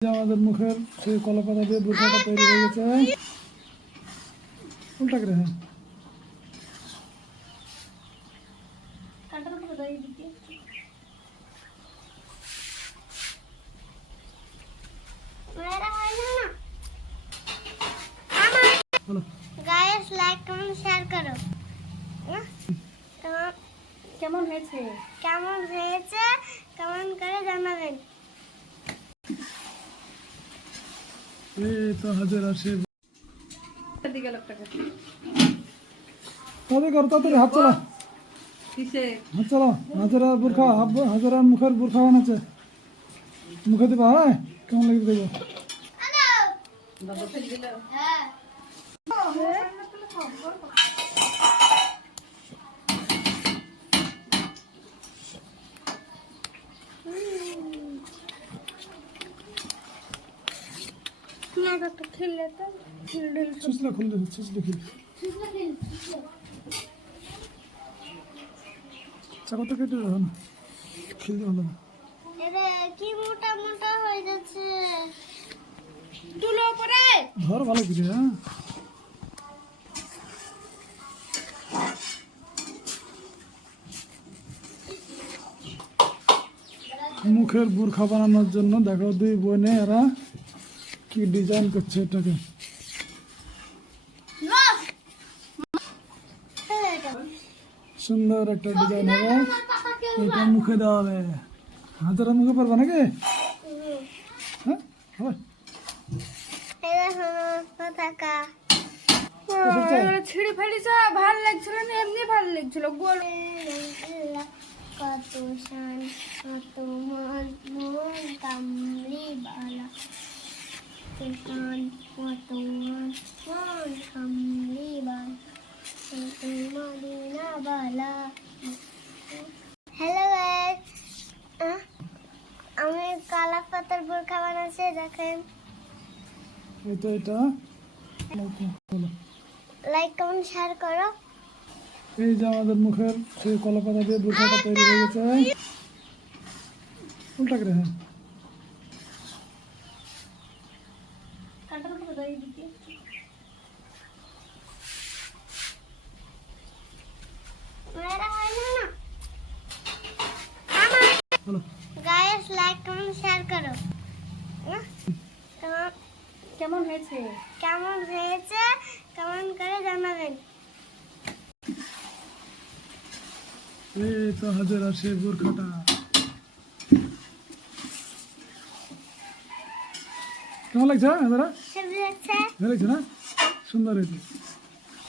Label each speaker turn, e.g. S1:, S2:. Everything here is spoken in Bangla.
S1: আমাদের মুখের সেই কলা পাতা দিয়ে বুরখাটা তৈরি হয়ে গেছে। উল্টা করে হ্যাঁ।
S2: গায়েস লাইক কমেন্ট শেয়ার করো। কেমন
S3: কেমন হয়েছে?
S2: কেমন হয়েছে? কেমন করে জানাবেন।
S1: এই তো হাজার আসে তাদের করো তাদের হাত চালা হাত চালা হাজারা বুরখা হাজারা মুখের বুরখা বানাচ্ছে মুখে দিবা হ্যাঁ কেমন লাগবে দেবো
S2: হ্যাঁ
S1: কেটে যাবে না। খেলতে ভালো না।
S2: কি মোটা মোটা হয়ে যাচ্ছে। তুলো
S1: ধর ভালো করে হ্যাঁ। মুখের বুরখা বানানোর জন্য দেখো দুই বোনে এরা কি ডিজাইন করছে এটাকে? সুন্দর একটা ডিজাইন হবে। এটা মুখে দেওয়া হবে। হাজারা মুখে পারবে নাকি? হ্যাঁ?
S3: ছিঁড়ে ফেলিছে ভালো লাগছিল না এমনি ভালো লাগছিল। গোল।
S2: কত শান কত মন মন বালা কত শান কত কত মদিনা বালা হ্যালো আমি কালা পাতার বোরখা বানাচ্ছি দেখেন।
S1: এটা বলো
S2: লাইক কমেন্ট শেয়ার করো।
S1: এই যে আমাদের মুখের সেই কলা পাতা দিয়ে বুরখাটা তৈরি হয়ে গেছে। উল্টা করে হ্যাঁ
S2: মেয়েরা হয় না না আমার
S1: বলো
S2: গায়েস লাইক কমেন্ট শেয়ার করো? কেমন?
S3: কেমন হয়েছে?
S2: কেমন হয়েছে? কেমন করে জানাবেন।
S1: এই তো হাজার আসে বুরখাটা কেমন লাগছে
S2: দাদা
S1: ভালো লাগছে? না সুন্দর হয়েছে।